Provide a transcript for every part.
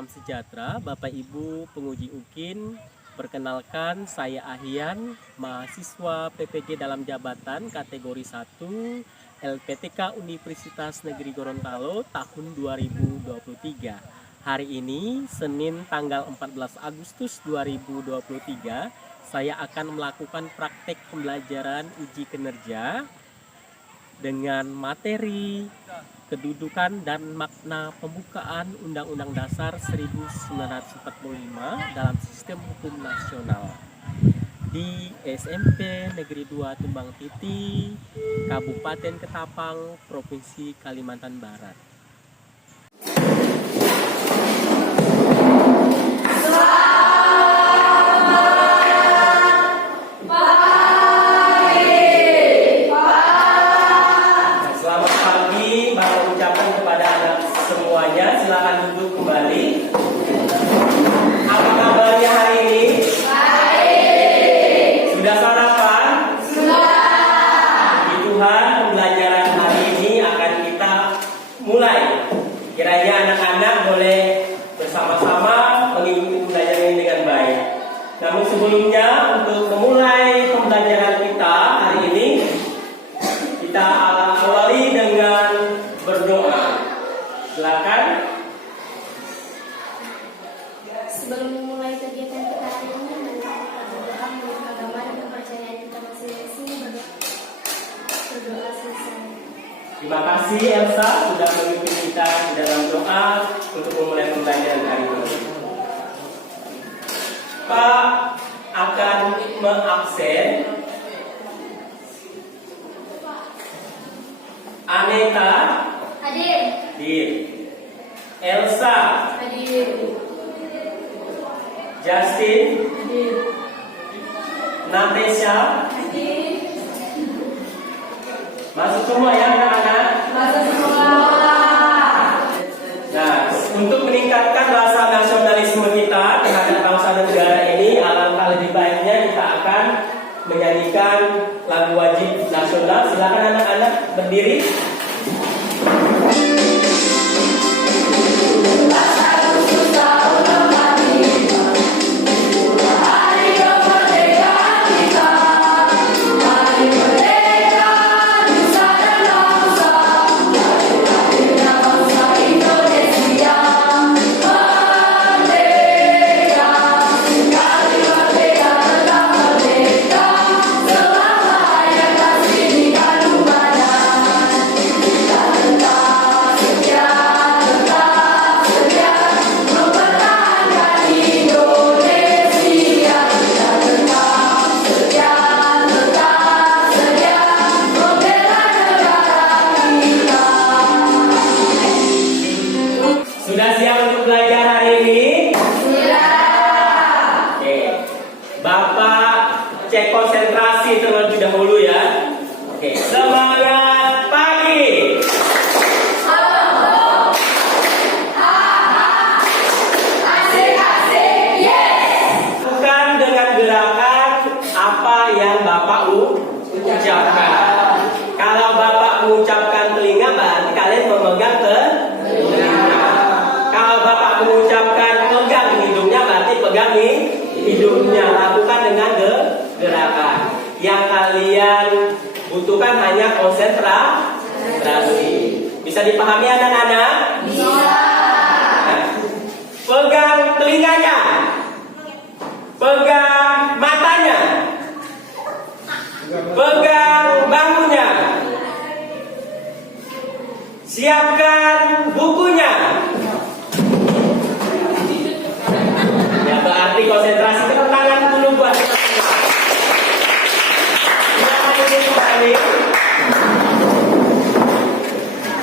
salam sejahtera Bapak Ibu penguji UKIN. Perkenalkan, saya Ahyan, mahasiswa PPG dalam jabatan kategori 1 LPTK Universitas Negeri Gorontalo tahun 2023. Hari ini, Senin tanggal 14 Agustus 2023, saya akan melakukan praktek pembelajaran uji kinerja dengan materi kedudukan dan makna pembukaan Undang-Undang Dasar 1945 dalam sistem hukum nasional di SMP Negeri 2 Tumbang Titi, Kabupaten Ketapang, Provinsi Kalimantan Barat. Silakan duduk kembali. Apa kabarnya hari ini? Baik. Sudah sarapan? Sudah. Puji Tuhan, pembelajaran hari ini akan kita mulai. Kiranya anak-anak boleh bersama-sama mengikuti pembelajaran ini dengan baik. Namun sebelumnya, untuk memulai pembelajaran kita hari ini, kita awali dengan berdoa. Silakan. Sebelum memulai kegiatan kita hari ini, berdoa menurut agama dan kepercayaan kita masing-masing. Berdoa selesai. Terima kasih Elsa sudah memimpin kita di dalam doa untuk memulai pembelajaran hari ini. Pak akan mengabsen Aneta Hadir. Elsa Hadir. Justin Hadir. Natasha Hadir. masuk semua ya anak-anak. Masuk semua. Nah, untuk meningkatkan rasa nasionalisme kita terhadap bangsa dan negara ini, alangkah lebih baiknya kita akan menyanyikan lagu wajib nasional. Silakan anak-anak berdiri. Sudah siap untuk belajar hari ini? Sudah. Oke. Bapak cek konsentrasi terlebih dahulu ya. Oke. Semangat pagi. Asik-asik. Yes. Bukan dengan gerakan apa yang Bapak ucapkan. Kalau Bapak mengucapkan telinga, berarti kalian memegang telinga. Kalau Bapak mengucapkan pegang hidungnya, berarti pegang hidungnya. Lakukan dengan gerakan. Yang kalian butuhkan hanya konsentrasi. Bisa dipahami anak-anak? Bisa. Nah, pegang telinganya, pegang matanya, pegang bangkunya, siapkan bukunya. Ya, berarti konsentrasi. Tepuk tangan dulu buat kita semua. Silakan duduk kembali.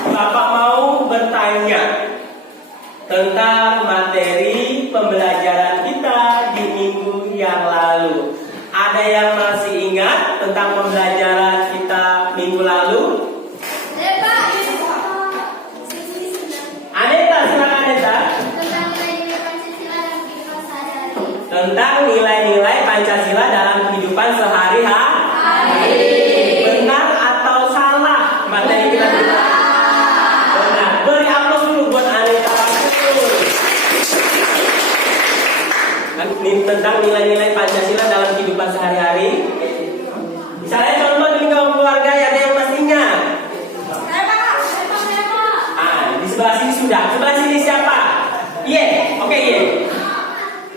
Bapak mau bertanya tentang materi pembelajaran kita di minggu yang lalu. Ada yang masih ingat tentang pembelajaran kita minggu lalu? Aneta, silakan Aneta. Tentang nilai-nilai Pancasila dalam kehidupan sehari-hari. Benar atau salah materi kita? Benar. Beri aplaus dulu buat Aneta. sudah. Sebelah sini siapa? Ye, oke Ye.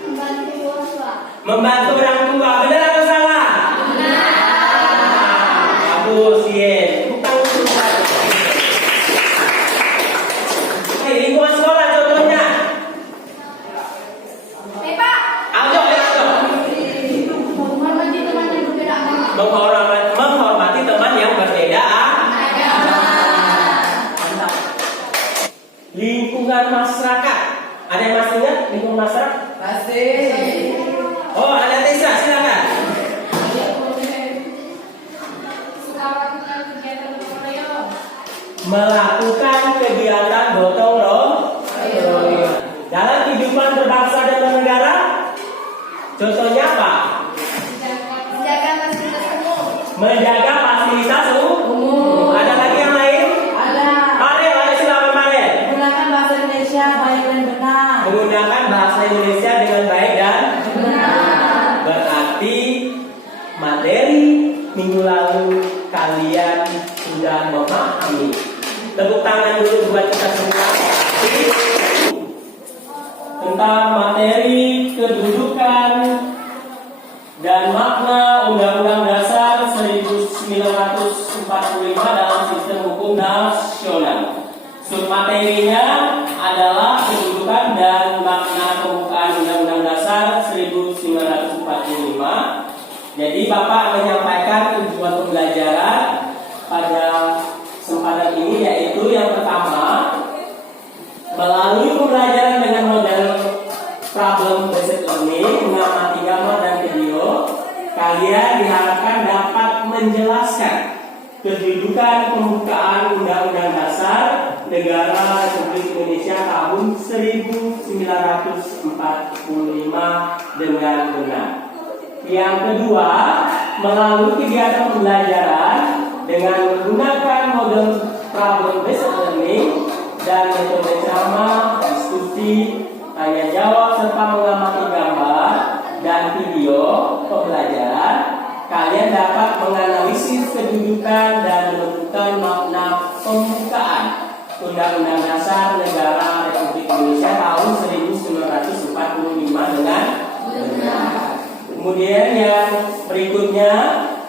Membantu orang tua. Membantu orang tua, benar atau salah? Bagus Ye. Bukan urusan. Oke, lingkungan sekolah contohnya. Pak. Ayo. Menghormati teman yang berbeda agama. Menghormati teman yang berbeda. Mantap. Lingkungan masyarakat. Ada yang masih ingat lingkungan masyarakat? Masih. Oh, ada Tessa, silakan. Suka melakukan kegiatan gotong royong. Melakukan kegiatan gotong royong dalam kehidupan berbangsa dan bernegara. Contohnya apa? Menjaga fasilitas umum. Menjaga fasilitas umum. Ada lagi yang lain? Ada. Mariel, ayo silakan Mariel. Menggunakan bahasa Indonesia baik dan benar. Menggunakan bahasa Indonesia dengan baik dan Benar. berarti materi minggu lalu kalian sudah memahami. Tepuk tangan dulu buat kita semua. Tentang materi kedudukan dan makna Undang-Undang Dasar 1945 dalam sistem hukum nasional. Submaterinya adalah kedudukan dan makna pembukaan Undang-Undang Dasar 1945. Jadi Bapak menyampaikan tujuan pembelajaran pada kesempatan ini, yaitu yang pertama, melalui pembelajaran dengan model problem based learning, mengamati gambar dan video, kalian diharapkan dapat menjelaskan kedudukan pembukaan Undang-Undang Dasar Negara Republik Indonesia tahun 1945 dengan benar. Yang kedua, melalui kegiatan pembelajaran dengan menggunakan model problem based learning dan metode ceramah, diskusi, tanya jawab serta mengamati gambar dan video pembelajaran, kalian dapat menganalisis kedudukan dan menentukan makna pembukaan Undang-Undang Dasar Negara Republik Indonesia tahun 1945 dengan benar. Kemudian yang berikutnya,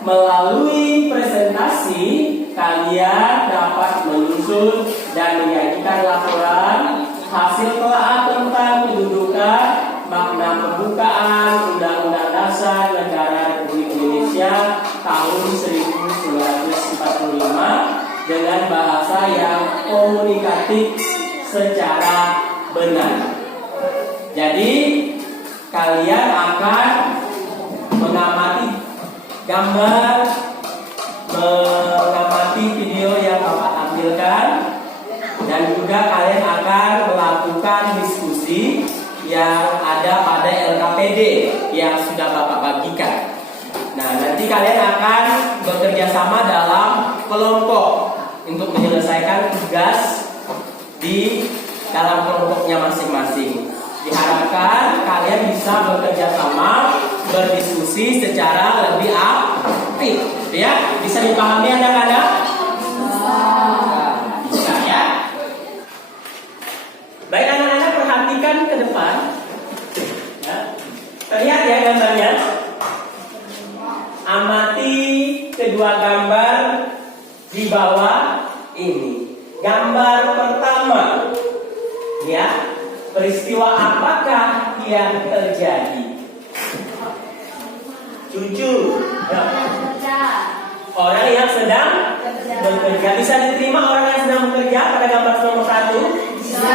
melalui presentasi kalian dapat menyusun dan menyajikan laporan hasil telaah tentang kedudukan, makna pembukaan Undang-Undang Dasar Negara Republik Indonesia tahun 1945 dengan bahasa yang komunikatif secara benar. Jadi kalian akan mengamati gambar, mengamati video yang Bapak tampilkan, dan juga kalian akan melakukan diskusi yang ada pada LKPD yang sudah Bapak bagikan. Nah, nanti kalian akan bekerja sama dalam kelompok untuk menyelesaikan tugas di dalam kelompoknya masing-masing. Diharapkan kalian bisa bekerja sama, berdiskusi secara lebih aktif, ya. Bisa dipahami anak-anak? Bisa ya. Baik anak-anak, perhatikan ke depan. Ya. Terlihat ya gambarnya. Amati kedua gambar di bawah ini. Gambar pertama, ya. Peristiwa apakah yang terjadi? Jujur. Ya. Orang yang sedang bekerja. Bisa diterima orang yang sedang bekerja pada gambar nomor 1? Bisa.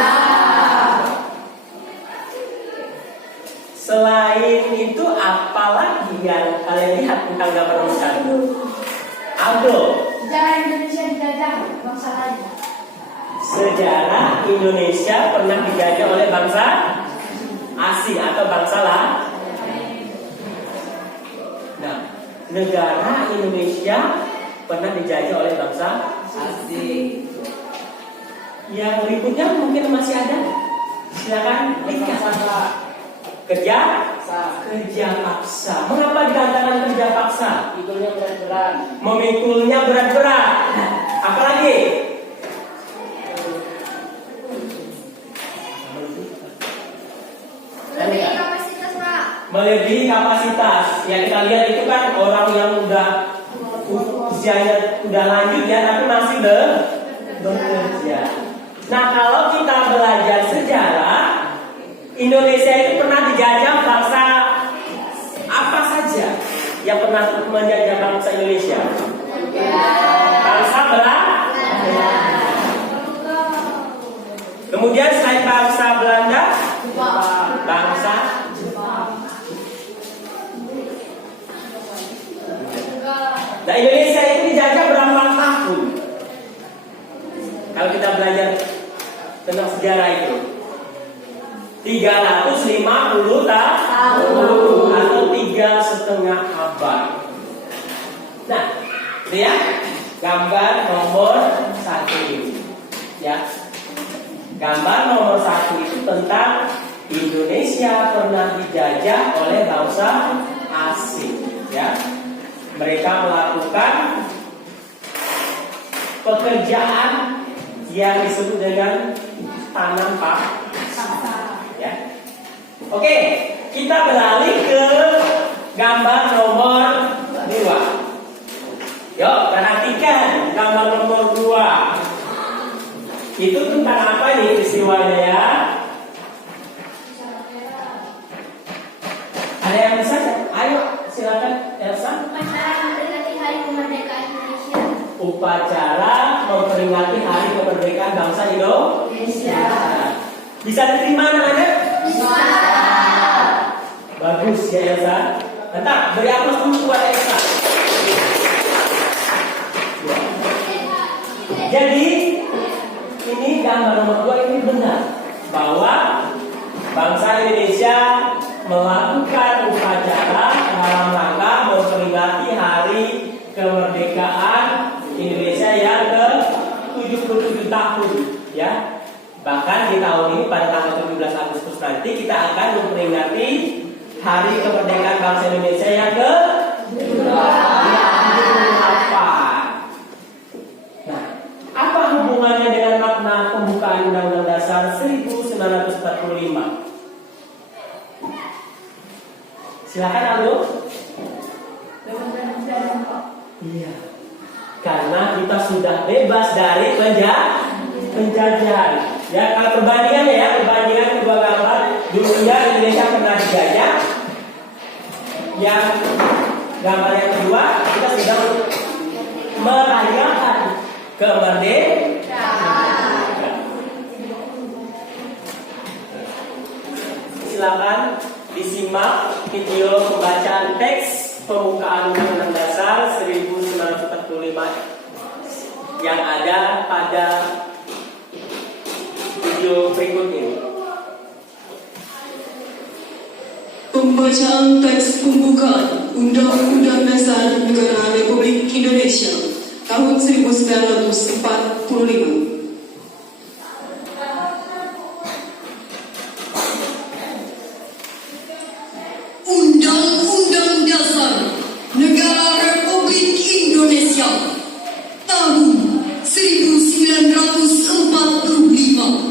Selain itu, apalagi yang kalian lihat tentang gambar nomor 1? Aldo. Sejarah Indonesia dijajah bangsa lain. Sejarah Indonesia pernah dijajah oleh bangsa asing atau bangsa lain. Nah, negara Indonesia pernah dijajah oleh bangsa asing. Yang berikutnya mungkin masih ada. Silakan Rika. Kerja paksa. Mengapa dikatakan kerja paksa? Mikulnya berat-berat. Memikulnya berat-berat. Apalagi? usianya udah lanjut ya, tapi masih bekerja. Nah, kalau kita belajar sejarah, Indonesia itu pernah dijajah bangsa apa saja yang pernah menjajah bangsa Indonesia? Bangsa Belanda. Kemudian selain bangsa Belanda, bangsa Nah, Indonesia itu dijajah berapa tahun? Kalau kita belajar tentang sejarah itu 350 tahun atau 3,5 abad. Nah, ini ya gambar nomor 1 ya. Gambar nomor 1 itu tentang Indonesia pernah dijajah oleh bangsa asing ya. Mereka melakukan pekerjaan yang disebut dengan tanam paksa ya. Oke, kita beralih ke gambar nomor 2. Yuk, perhatikan gambar nomor 2. Itu tentang apa nih peristiwanya ya? Ada yang bisa? Ayo, silakan Elsa. Upacara memperingati Hari Kemerdekaan Indonesia. Upacara memperingati Hari Kemerdekaan Bangsa Indonesia. Bisa diterima namanya? Bisa. Bagus ya Elsa. Bentar, beri aplaus dulu buat Elsa. Jadi ini gambar nomor 2 ini benar bahwa bangsa Indonesia melakukan upacara dalam rangka memperingati Hari Kemerdekaan Indonesia yang ke-77 tahun ya. Bahkan di tahun ini pada tanggal 17 Agustus nanti kita akan memperingati Hari Kemerdekaan Bangsa Indonesia yang ke-78. Nah, apa hubungannya dengan makna pembukaan Undang-Undang Dasar 1945? Silakan Aldo. Iya. Karena kita sudah bebas dari penjajahan. Ya, kalau perbandingan kedua gambar, dulunya Indonesia pernah dijajah. Yang gambar yang kedua kita sedang merayakan kemerdekaan. Silakan disimak video pembacaan teks pembukaan Undang-Undang Dasar 1945 yang ada pada video berikut ini. Pembacaan teks pembukaan Undang-Undang Dasar Negara Republik Indonesia tahun 1945. Undang-Undang Dasar Negara Republik Indonesia tahun 1945.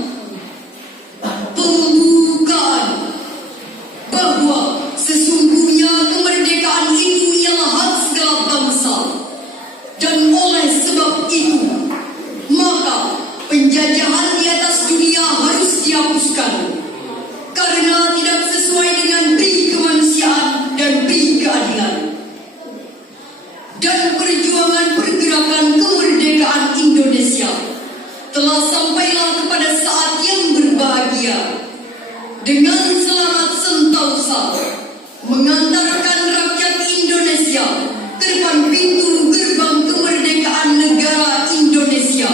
Pembukaan bahwa sesungguhnya kemerdekaan itu ialah hak segala bangsa, dan oleh sebab itu maka penjajahan di atas dunia harus dihapuskan karena tidak sesuai dengan pri kemanusiaan dan pri keadilan. Dan perjuangan pergerakan kemerdekaan Indonesia telah sampailah kepada saat yang berbahagia dengan selamat sentosa mengantarkan rakyat Indonesia ke depan pintu gerbang kemerdekaan negara Indonesia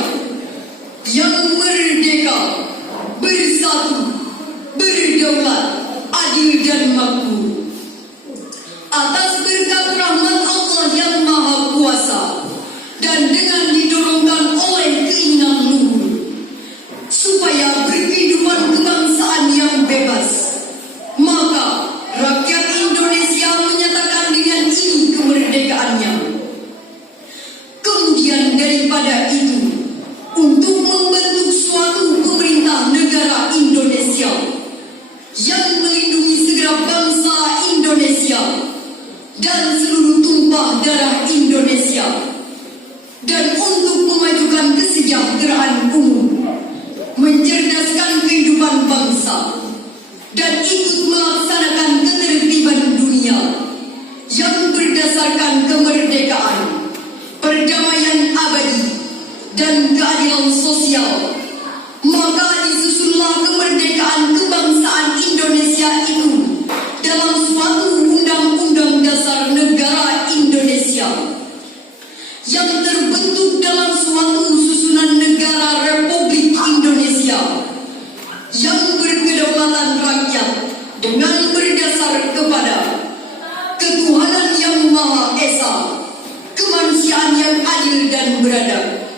yang merdeka, bersatu, berdaulat, adil dan makmur. Atas berkat rahmat Allah yang Maha Kuasa dan dengan didorongkan oleh keinginan luhur supaya berkehidupan kebangsaan yang bebas, maka rakyat Indonesia keadilan sosial. Maka disusunlah kemerdekaan kebangsaan Indonesia itu dalam suatu undang-undang dasar negara Indonesia yang terbentuk dalam suatu susunan negara Republik Indonesia yang berkedaulatan rakyat dengan berdasar kepada ketuhanan yang Maha Esa, kemanusiaan yang adil dan beradab,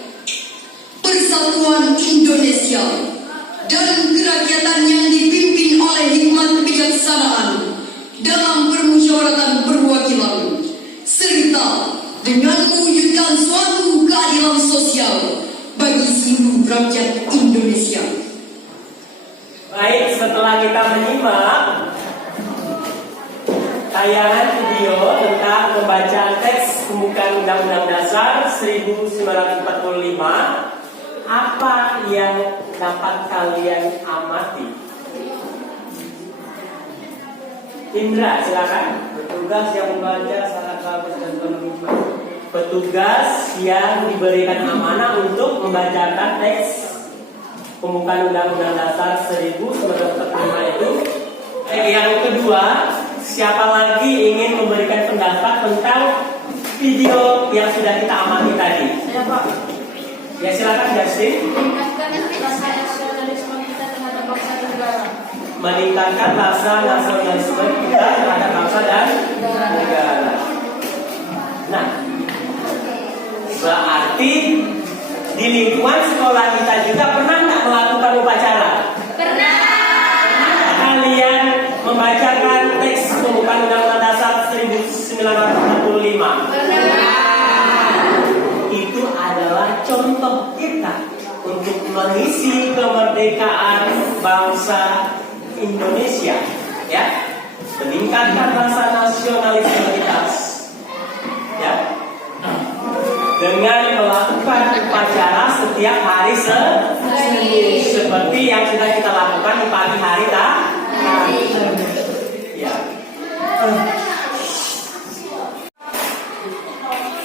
persatuan Indonesia, dan kerakyatan yang dipimpin oleh hikmat kebijaksanaan dalam permusyawaratan perwakilan, serta dengan mewujudkan suatu keadilan sosial bagi seluruh rakyat Indonesia. Baik, setelah kita menyimak tayangan video tentang pembacaan teks pembukaan Undang-Undang Dasar 1945, apa yang dapat kalian amati? Indra, silakan. Petugas yang membaca sangat bagus dan penuh hikmat. Petugas yang diberikan amanah untuk membacakan teks pembukaan Undang-Undang Dasar 1945 itu. Yang kedua, siapa lagi ingin memberikan pendapat tentang video yang sudah kita amati tadi? Saya Pak. Ya silakan Justin. Meningkatkan rasa nasionalisme kita terhadap bangsa dan negara. Meningkatkan rasa nasionalisme kita terhadap bangsa dan negara. Nah, berarti di lingkungan sekolah kita juga pernah nggak melakukan upacara? Pernah. Kalian membacakan teks pembukaan Undang-Undang Dasar 1945. Itu adalah contoh kita untuk mengisi kemerdekaan bangsa Indonesia, ya, meningkatkan rasa nasionalisme kita, ya, dengan melakukan upacara setiap hari seperti yang sudah kita lakukan di pagi hari tadi. Ya.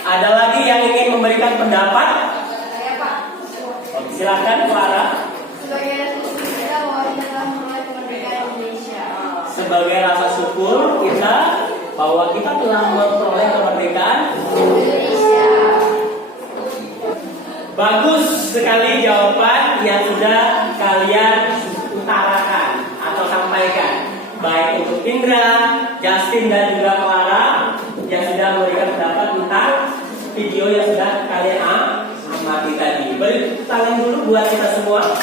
Ada lagi yang ingin memberikan pendapat? Saya Pak. Silakan Clara. Sebagai rasa syukur kita bahwa kita telah memperoleh kemerdekaan Indonesia. Sebagai rasa syukur kita bahwa kita telah memperoleh kemerdekaan Indonesia. Bagus sekali jawaban yang sudah kalian utarakan atau sampaikan, baik untuk Indra, Justin dan juga Clara yang sudah memberikan pendapat tentang video yang sudah kalian amati tadi. Beri tangan dulu buat kita semua.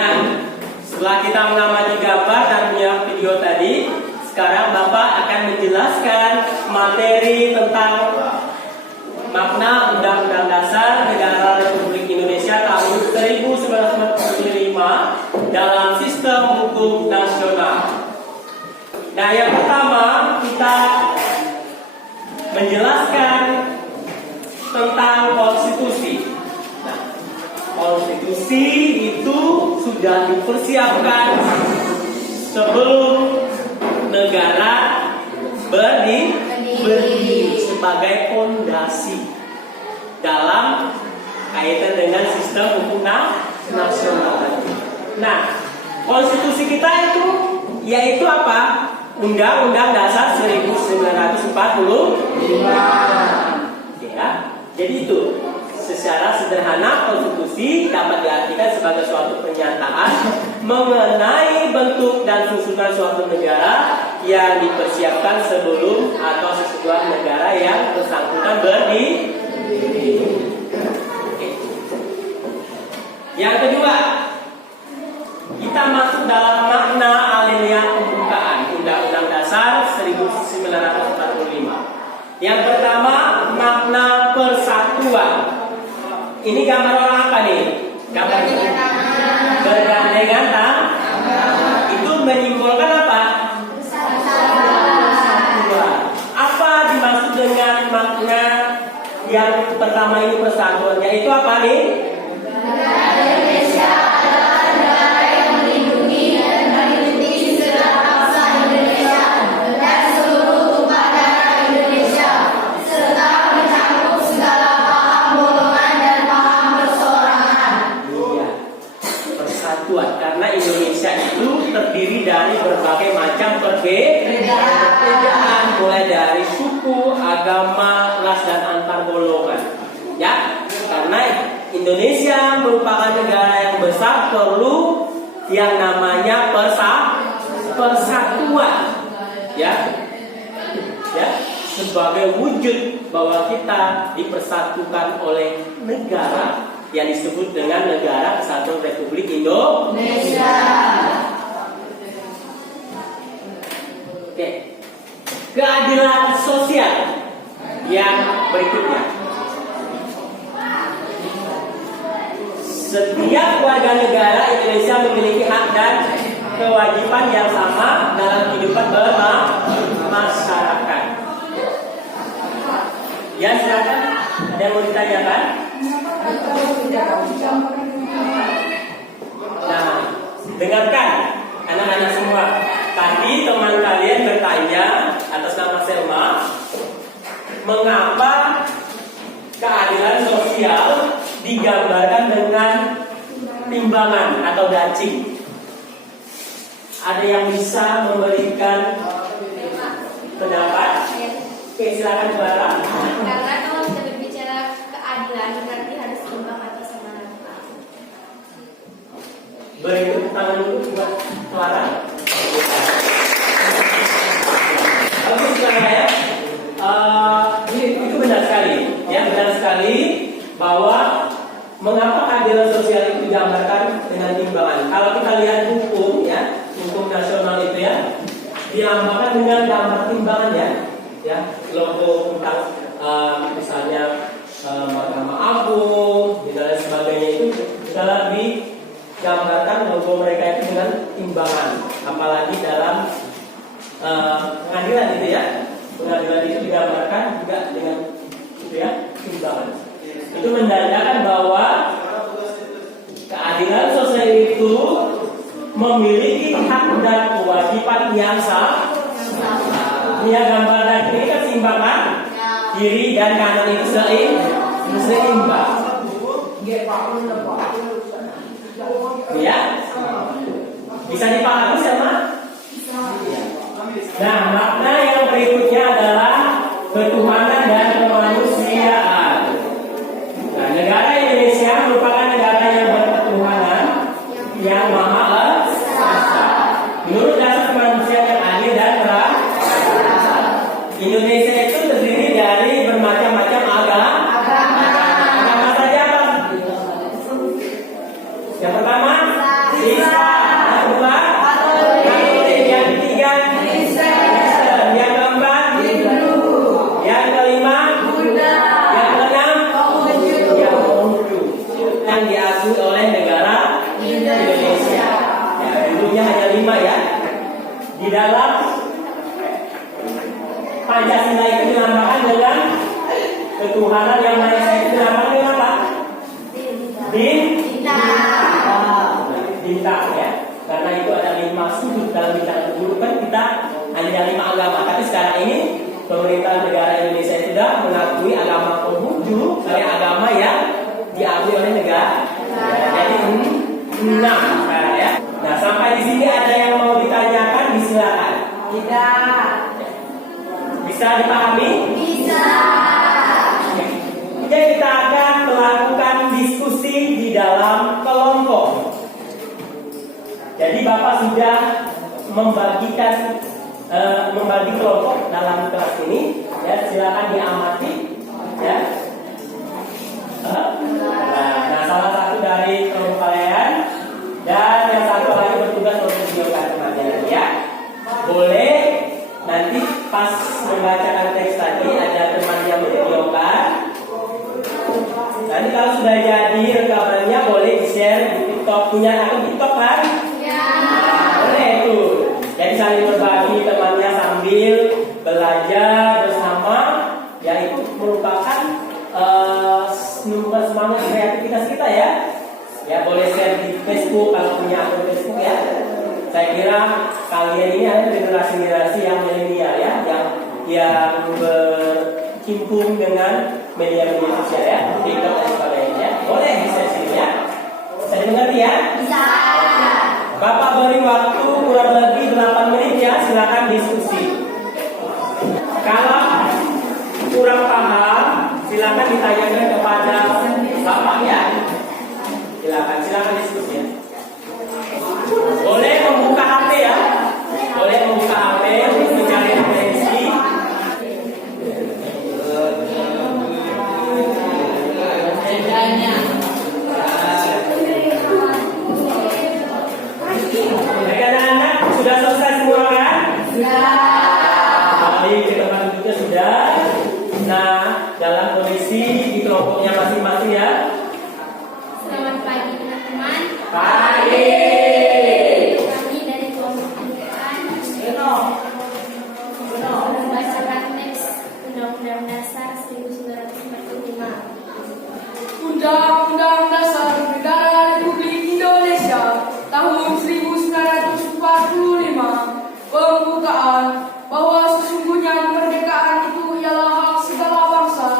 Nah, setelah kita mengamati gambar dan menyimak video tadi, sekarang Bapak akan menjelaskan materi tentang makna Undang-Undang Dasar Negara Republik Indonesia tahun 1945 dalam sistem hukum nasional. Nah, yang pertama kita menjelaskan tentang konstitusi. Nah, konstitusi itu sudah dipersiapkan sebelum negara berdiri sebagai fondasi dalam kaitan dengan sistem hukum nasional. Nah, konstitusi kita itu yaitu apa? Undang-Undang Dasar 1945. Ya, jadi itu secara sederhana konstitusi dapat diartikan sebagai suatu pernyataan mengenai bentuk dan susunan suatu negara yang dipersiapkan sebelum atau sesudah negara yang bersangkutan berdiri. Yang kedua, kita masuk dalam makna alinea pembukaan Undang-Undang Dasar 1945. Yang pertama, makna persatuan. Ini gambar orang apa nih? Gambar bergandengan tangan. Itu menyimbolkan apa? Persatuan. Apa dimaksud dengan makna yang pertama ini persatuan? Yaitu apa nih? Indonesia adalah negara yang melindungi dan melindungi segala bangsa Indonesia dan seluruh tumpah darah Indonesia serta mencakup segala golongan. Ya, karena Indonesia merupakan negara yang besar, perlu yang namanya persatuan. Ya, sebagai wujud bahwa kita dipersatukan oleh negara yang disebut dengan Negara Kesatuan Republik Indonesia. Oke. Keadilan sosial yang berikutnya. Setiap warga negara Indonesia memiliki hak dan kewajiban yang sama dalam kehidupan bermasyarakat. Ya, silakan. Ada yang mau ditanyakan? Nah, dengarkan anak-anak semua. Tadi teman kalian bertanya atas nama Selma, mengapa keadilan sosial digambarkan dengan timbangan atau dacing? Ada yang bisa memberikan pendapat? Oke, silakan Bara. Karena kalau kita berbicara keadilan berarti harus seimbang atau sama. Beri tepuk tangan dulu buat Clara. Oke, silakan ya. Itu benar sekali, ya, benar sekali bahwa mengapa keadilan sosial itu digambarkan dengan timbangan. Kalau kita lihat hukum, ya, hukum nasional itu ya, digambarkan dengan gambar timbangan ya, logo tentang misalnya Mahkamah Agung dan sebagainya itu sudah digambarkan logo mereka itu dengan timbangan, apalagi dalam pengadilan itu ya, pengadilan itu digambarkan juga dengan itu ya, timbangan. Itu menandakan bahwa keadilan sosial itu memiliki hak dan kewajiban yang sama. Dia gambar dan ini keseimbangan kiri dan kanan itu seimbang. Ya, bisa dipahami sama? Nah, makna yang berikutnya adalah ketuhanan dan kemanusiaan. Nah, negara Indonesia merupakan negara yang berketuhanan yang maha esa. Menurut dasar kemanusiaan yang adil dan beradab, Indonesia itu terdiri dari bermacam-macam agama. Agama saja apa? Yang pertama, Islam. Yang kedua, Katolik. Yang ketiga, Kristen. Yang keempat, Hindu. Yang kelima, Buddha. Yang keenam, Konghucu. Yang diakui oleh negara Indonesia. Ya, dulunya hanya 5 ya. Di dalam Pancasila itu dinamakan dengan ketuhanan yang maha esa. Itu dinamakan dengan apa? Bintang ya. Karena itu ada 5 sudut dalam bintang itu kan kita hanya ada 5 agama. Tapi sekarang ini pemerintah negara Indonesia sudah mengakui agama Konghucu sebagai agama yang diakui oleh negara. Jadi 6 sekarang ya. Nah, sampai di sini ada yang mau ditanyakan, disilakan. Tidak. Bisa dipahami? Bisa. Jadi kita akan melakukan diskusi di dalam kelompok. Jadi Bapak sudah membagi kelompok dalam kelas ini. Ya, silakan diamati. Ya. Nah, salah satu dari kelompok kalian dan yang satu lagi bertugas untuk videokan kematian ya. Boleh nanti pas membacakan teks tadi ada teman yang memvideokan. Nanti kalau sudah jadi rekamannya boleh di-share di TikTok. Punya akun TikTok kan? Ya. Boleh tuh. Jadi saling berbagi temannya sambil belajar bersama. Ya, itu merupakan semangat kreativitas kita ya. Ya, boleh share di Facebook kalau punya akun Facebook ya. Saya kira kalian ini adalah generasi yang milenial ya, yang berkecimpung dengan media-media sosial ya, TikTok dan sebagainya. Boleh bisa sini ya. Bisa dimengerti ya? Bisa. Bapak beri waktu kurang lebih 8 menit ya, silakan diskusi. Kalau kurang paham, silakan ditanyakan kepada Bapak ya. Silakan diskusi ya. Boleh membuka HP ya. Boleh membuka HP untuk mencari referensi. Baik anak-anak, sudah selesai semua kan? Sudah. Baik, di tempat duduknya sudah. Nah, dalam kondisi di kelompoknya masing-masing ya. Selamat pagi teman-teman. Pagi. Kami dari kelompok pendidikan membacakan teks Undang-Undang Dasar 1945. Undang-Undang Dasar Negara Republik Indonesia tahun 1945 pembukaan bahwa sesungguhnya kemerdekaan itu ialah hak segala bangsa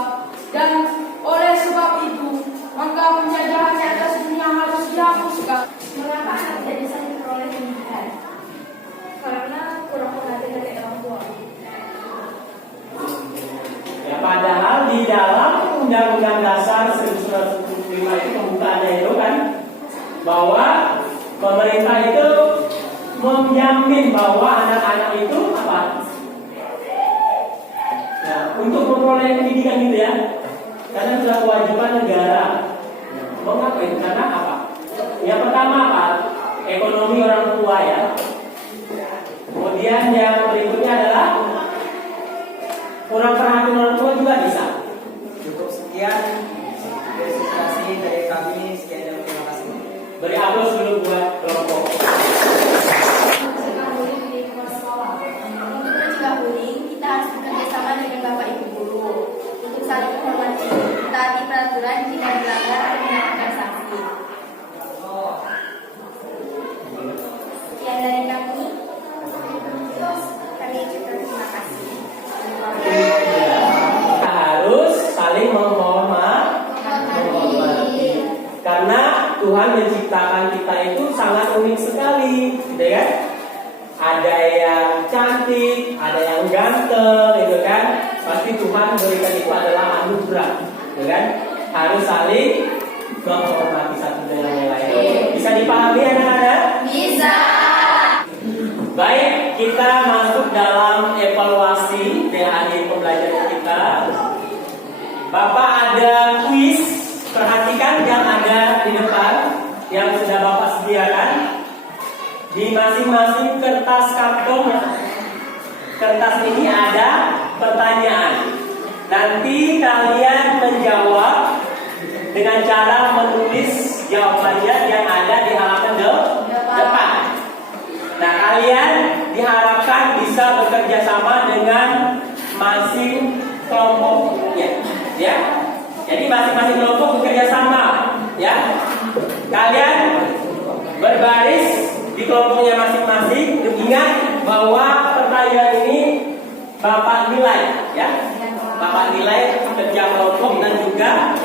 dan oleh sebab itu maka penjajahan di atas dunia harus dihapuskan. Mengapa anak tidak bisa memperoleh pendidikan? Karena kurang perhatian dari orang tua. Ya, padahal di dalam Undang-Undang Dasar 1945 itu pembukaannya itu kan bahwa pemerintah itu menjamin bahwa anak-anak itu apa? Nah, untuk memperoleh pendidikan gitu ya, karena sudah kewajiban negara. Mengapa itu? Karena apa? Yang pertama apa? Ekonomi orang tua ya. Kemudian yang berikutnya adalah kurang perhatian orang tua juga bisa. Cukup sekian presentasi dari kami. Sekian dan terima kasih. Beri aplaus dulu buat kelompok. Mencegah bullying di lingkungan sekolah. Untuk mencegah bullying, kita harus bekerja sama dengan Bapak Ibu guru untuk saling menghormati, taati peraturan jika dilanggar dan mendapatkan sanksi. Sekian dari kami. Kami ucapkan terima kasih. Kita harus saling menghormati. Karena Tuhan menciptakan kita itu sangat unik sekali, gitu kan? Ada yang cantik, ada yang ganteng, gitu kan? Pasti Tuhan berikan itu adalah anugerah, gitu kan? Harus saling menghormati satu dengan yang lain. Bisa dipahami anak-anak? Bisa. Baik, kita masuk dalam evaluasi di akhir pembelajaran kita. Bapak ada kuis, perhatikan yang ada di depan yang sudah Bapak sediakan. Di masing-masing kertas karton, kertas ini ada pertanyaan. Nanti kalian menjawab dengan cara menulis jawabannya yang ada di halaman depan. Nah, kalian diharapkan bisa bekerja sama dengan masing kelompoknya, ya. Jadi masing-masing kelompok bekerja sama, ya. Kalian berbaris di kelompoknya masing-masing. Ingat bahwa pertanyaan ini Bapak nilai, ya. Bapak nilai kerja kelompok dan juga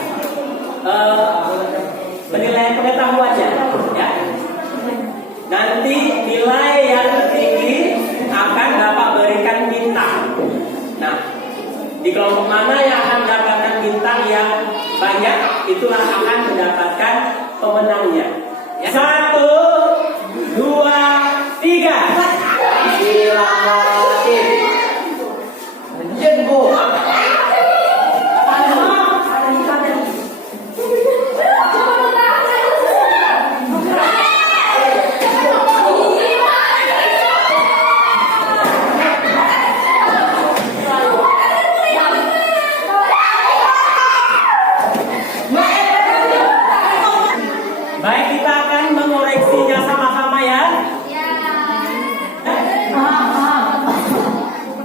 menilai pengetahuannya, ya. Nanti nilai yang tertinggi akan Bapak berikan bintang. Nah, di kelompok mana yang akan mendapatkan bintang yang banyak, itulah akan mendapatkan pemenangnya. Ya. 1, 2, 3. Silakan. Lanjut, Bu. Baik, kita akan mengoreksinya sama-sama ya.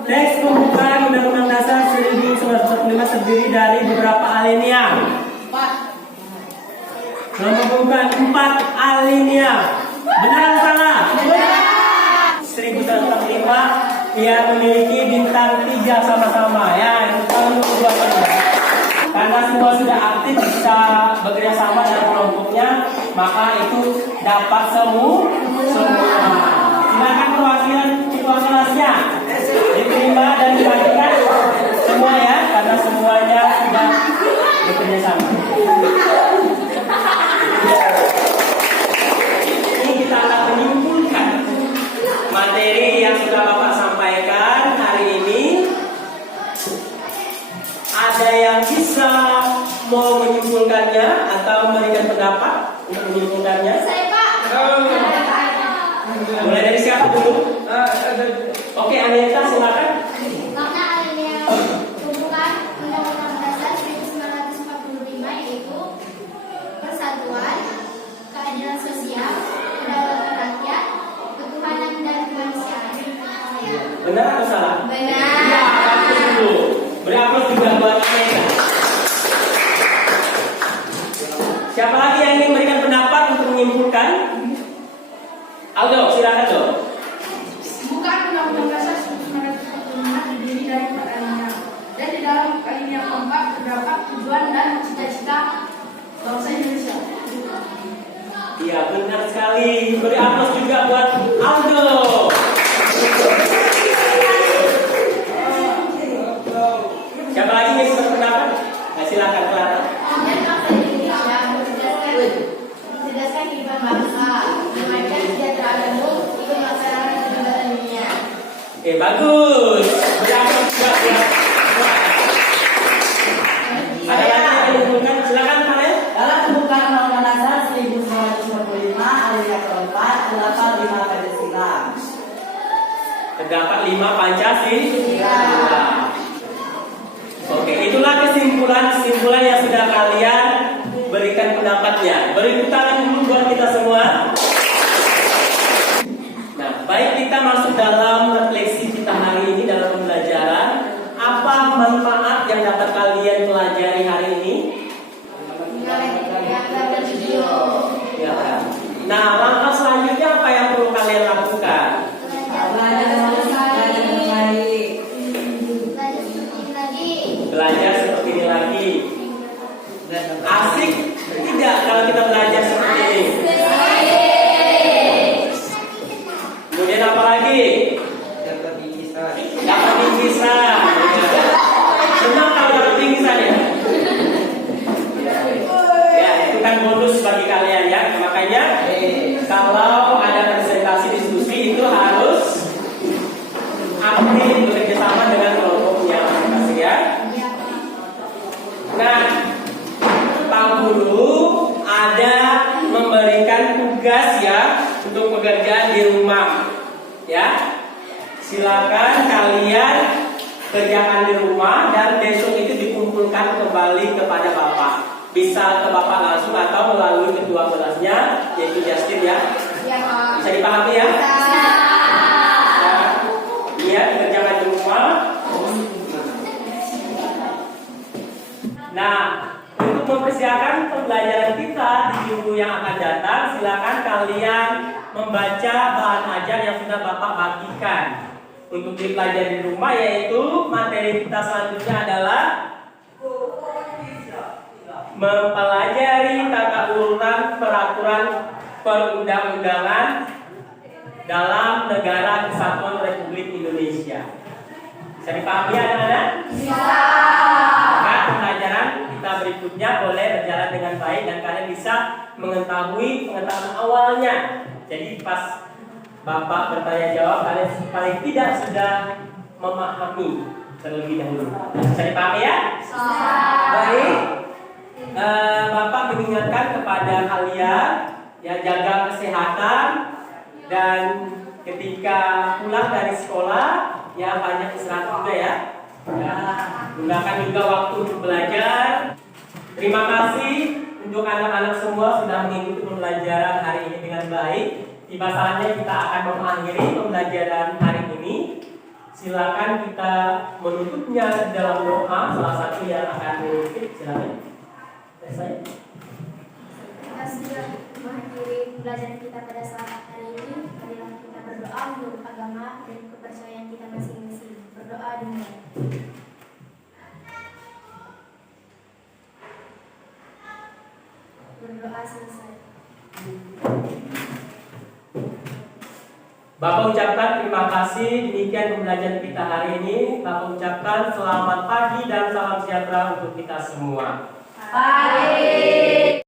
Teks pembukaan Undang-Undang Dasar 1945 terdiri dari beberapa alinea. Nomor pembukaan 4 alinea. Benar atau salah? 1945 ia memiliki bintang 3 sama-sama ya. Itu tahun 2022. Karena semua sudah aktif bisa bekerja sama dalam kelompoknya, maka itu dapat semua. Silakan perwakilan kelasnya diterima dan dibagikan semua ya, karena semuanya sudah bekerja sama. Ini kita akan menyimpulkan materi yang sudah Bapak sampaikan hari ini. Ada yang bisa mau menyimpulkannya atau memberikan pendapat untuk menyimpulkannya? Saya Pak. Mulai dari siapa dulu? Oke, Anita silakan. Karena adanya tumpukan Undang-Undang Dasar 1945 yaitu persatuan, keadilan sosial, kedaulatan rakyat, ketuhanan dan kemanusiaan. Benar atau salah? Benar. Ya, aplaus dulu. Beri aplaus juga buat Anita. Siapa lagi yang ingin memberikan pendapat untuk menyimpulkan? Aldo, silakan dong. Bukan Undang-Undang Dasar 1945 terdiri dari 4 alinea. Dan di dalam alinea keempat terdapat tujuan dan cita-cita bangsa Indonesia. Iya, benar sekali. Beri aplaus juga buat Aldo. Siapa lagi yang ingin berpendapat? Nah, silakan Clara. Dan bangsa Indonesia mencerdaskan kehidupan bangsa, memajukan kesejahteraan umum, ikut melaksanakan perkembangan dunia. Oke, bagus. Beri aplaus juga buat. Ada lagi yang menyimpulkan? Silakan Farel. Dalam pembukaan Undang-Undang Dasar 1945 alinea keempat terdapat 5 Pancasila. Terdapat 5 Pancasila. Oke, itulah kesimpulan yang sudah kalian berikan pendapatnya. Beri tepuk tangan dulu buat kita semua. Nah, baik, kita masuk dalam refleksi kita hari ini dalam pembelajaran. Apa manfaat yang dapat kalian pelajari hari ini? Ya kan? Nah, langkah selanjutnya apa yang perlu kalian lakukan? Belajar seperti ini lagi. Asik tidak kalau kita belajar seperti ini? Kemudian apa lagi? Dapat bingkisan. Senang kalau dapat bingkisan ya? Ya, itu kan bonus bagi kalian ya. Makanya kalau ada presentasi diskusi itu harus aktif bekerja sama dengan kelompoknya masing-masing ya. Nah, Pak Guru ada memberikan tugas ya untuk pekerjaan di rumah. Ya, silakan kalian kerjakan di rumah dan besok itu dikumpulkan kembali kepada Bapak. Bisa ke Bapak langsung atau melalui ketua kelasnya yaitu Justin ya. Bisa dipahami ya? Ya, kerjakan di rumah. Nah, untuk mempersiapkan pembelajaran kita di minggu yang akan datang, silakan kalian membaca bahan ajar yang sudah Bapak bagikan untuk dipelajari di rumah, yaitu materi kita selanjutnya adalah mempelajari tata urutan peraturan perundang-undangan dalam Negara Kesatuan Republik Indonesia. Bisa dipahami anak-anak? Bisa. Maka pembelajaran kita berikutnya boleh berjalan dengan baik dan kalian bisa mengetahui pengetahuan awalnya. Jadi pas Bapak bertanya jawab, kalian paling tidak sudah memahami terlebih dahulu. Bisa dipahami ya? Bisa. Baik. Bapak mengingatkan kepada kalian ya, jaga kesehatan dan ketika pulang dari sekolah ya banyak istirahat juga ya. Gunakan juga waktu untuk belajar. Terima kasih untuk anak-anak semua sudah mengikuti pembelajaran hari ini dengan baik. Tiba saatnya kita akan mengakhiri pembelajaran hari ini. Silakan kita menutupnya dalam doa. Salah satu yang akan menutup, silakan. Saya. Kita sudah mengakhiri pembelajaran kita pada saat hari ini. Marilah kita berdoa untuk agama dan kepercayaan kita masing-masing. Berdoa dimulai. Berdoa selesai. Bapak ucapkan terima kasih. Demikian pembelajaran kita hari ini. Bapak ucapkan selamat pagi dan salam sejahtera untuk kita semua. Pagi.